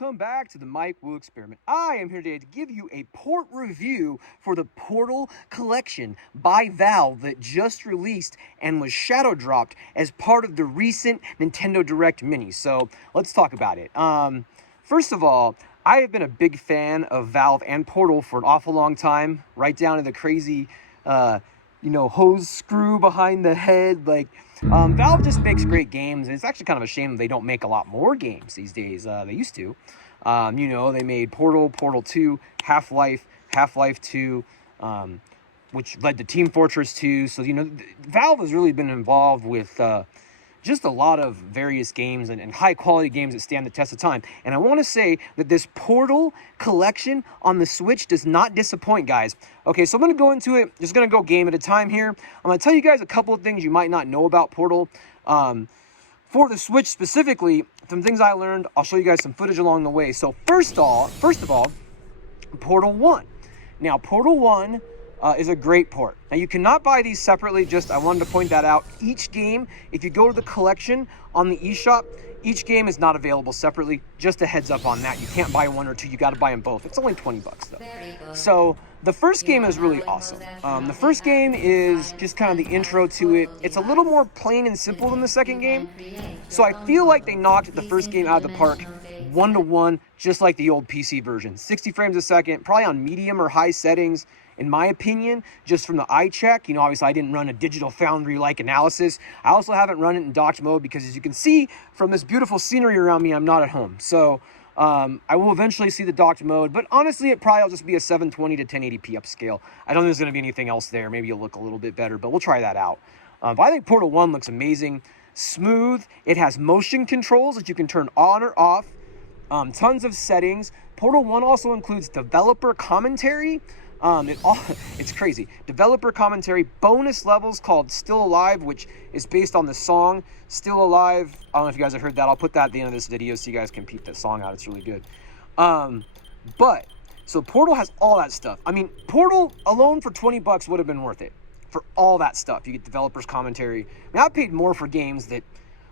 Welcome back to the Themicwillexperiment. I am here today to give you a port review for the Portal collection by Valve that just released and was shadow dropped as part of the recent Nintendo Direct Mini. So let's talk about it. First of all, I have been a big fan of Valve and Portal for an awful long time, right down to the crazy, hose screw behind the head. Valve just makes great games, and it's actually kind of a shame they don't make a lot more games these days. They used to. They made Portal, Portal 2, Half-Life, Half-Life 2, which led to Team Fortress 2. So, Valve has really been involved with just a lot of various games and high-quality games that stand the test of time. And I want to say that this Portal collection on the Switch does not disappoint, guys. Okay, so I'm going to go into it. Just going to go game at a time here. I'm going to tell you guys a couple of things you might not know about Portal. For the Switch specifically, some things I learned. I'll show you guys some footage along the way. So first of all, Portal 1. Now, Portal 1 is a great port. Now, you cannot buy these separately. I wanted to point that out. Each game, if you go to the collection on the eShop, each game is not available separately. Just a heads up on that. You can't buy one or two. You got to buy them both. It's only 20 bucks though. So the first game is really awesome. The first game is just kind of the intro to it. It's a little more plain and simple than the second game. So I feel like they knocked the first game out of the park 1-to-1, just like the old PC version. 60 frames a second, probably on medium or high settings. In my opinion, just from the eye check, obviously I didn't run a Digital Foundry-like analysis. I also haven't run it in docked mode because, as you can see from this beautiful scenery around me, I'm not at home. So I will eventually see the docked mode, but honestly, it probably will just be a 720 to 1080p upscale. I don't think there's going to be anything else there. Maybe it'll look a little bit better, but we'll try that out. But I think Portal 1 looks amazing. Smooth. It has motion controls that you can turn on or off. Tons of settings. Portal 1 also includes developer commentary. It's crazy. Developer commentary, bonus levels called Still Alive, which is based on the song Still Alive. I don't know if you guys have heard that. I'll put that at the end of this video so you guys can peep that song out. It's really good. So Portal has all that stuff. I mean, Portal alone for 20 bucks would have been worth it for all that stuff. You get developers commentary. I mean, I paid more for games that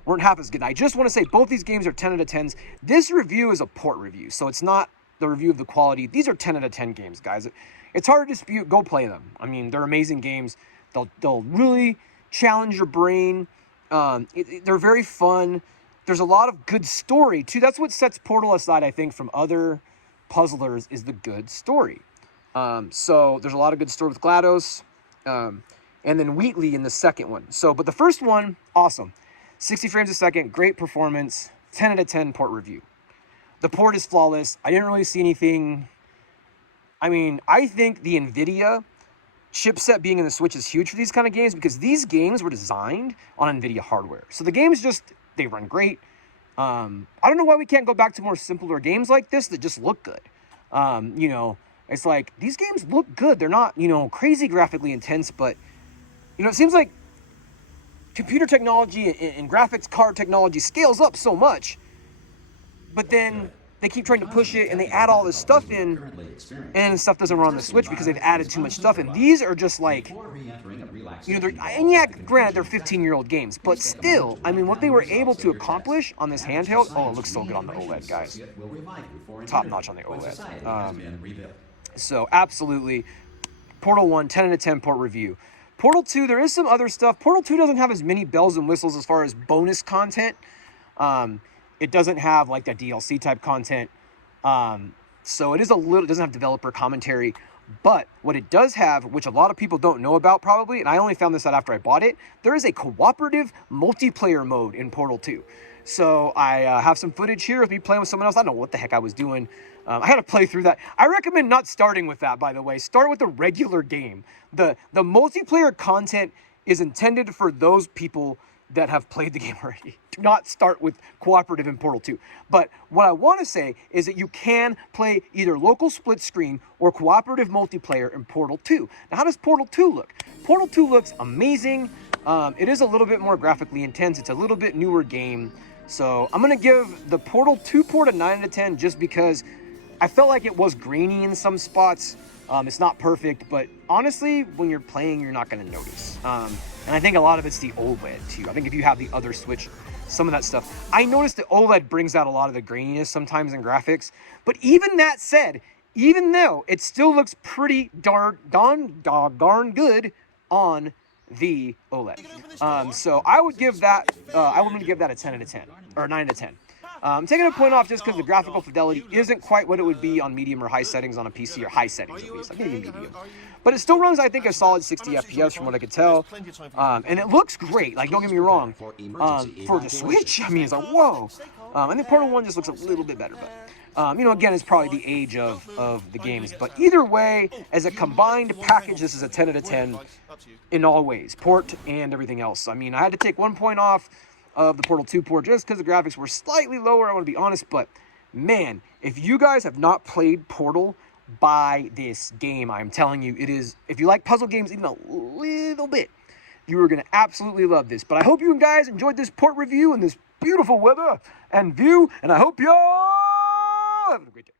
weren't half as good. I just want to say both these games are 10 out of 10s. This review is a port review, so it's not the review of the quality. These are 10 out of 10 games, guys. It's hard to dispute. Go play them. I mean, they're amazing games. They'll really challenge your brain. They're very fun. There's a lot of good story, too. That's what sets Portal aside, I think, from other puzzlers, is the good story. So there's a lot of good story with GLaDOS. And then Wheatley in the second one. But the first one, awesome. 60 frames a second, great performance, 10 out of 10 port review. The port is flawless. I didn't really see anything. I mean, I think the NVIDIA chipset being in the Switch is huge for these kind of games because these games were designed on NVIDIA hardware. So the games they run great. I don't know why we can't go back to more simpler games like this that just look good. It's like these games look good. They're not, crazy graphically intense, but, it seems like computer technology and graphics card technology scales up so much, but then they keep trying to push it and they add all this stuff in and stuff doesn't run on the Switch because they've added too much stuff in. These are just like, granted they're 15-year-old games, but still, I mean, what they were able to accomplish on this handheld, it looks so good on the OLED, guys. Top notch on the OLED. So absolutely, Portal 1, 10 out of 10 port review. Portal 2, there is some other stuff. Portal 2 doesn't have as many bells and whistles as far as bonus content. It doesn't have like that DLC type content. So it doesn't have developer commentary, but what it does have, which a lot of people don't know about probably, and I only found this out after I bought it, there is a cooperative multiplayer mode in Portal 2. So I have some footage here of me playing with someone else. I don't know what the heck I was doing. I had to play through that. I recommend not starting with that, by the way. Start with the regular game. The multiplayer content is intended for those people that have played the game already. Do not start with cooperative in Portal 2. But what I want to say is that you can play either local split screen or cooperative multiplayer in Portal 2. Now, how does Portal 2 look? Portal 2 looks amazing. It is a little bit more graphically intense. It's a little bit newer game. So I'm going to give the Portal 2 port a 9 out of 10 just because I felt like it was grainy in some spots. It's not perfect, but honestly, when you're playing, you're not going to notice. And I think a lot of it's the OLED too. I think if you have the other Switch some of that stuff. I noticed that OLED brings out a lot of the graininess sometimes in graphics, but even that said, even though it still looks pretty doggone good on the OLED. So I would give that, I would give that a 10 out of 10, or 9 out of 10. Taking a point off just because the graphical fidelity isn't quite what it would be on medium or high settings on a PC, or high settings at least. I'm getting medium. But it still runs, I think, a solid 60 FPS from what I could tell. And it looks great, like, don't get me wrong. For the Switch, I mean, it's like, whoa. I think Portal 1 just looks a little bit better, but, you know, again, it's probably the age of the games. But either way, as a combined package, this is a 10 out of 10 in all ways, port and everything else. I mean, I had to take 1 point off of the Portal 2 port just because the graphics were slightly lower, I want to be honest, but man, if you guys have not played Portal, buy this game. I'm telling you, it is, if you like puzzle games even a little bit, you are going to absolutely love this. But I hope you guys enjoyed this port review and this beautiful weather and view, and I hope y'all have a great day.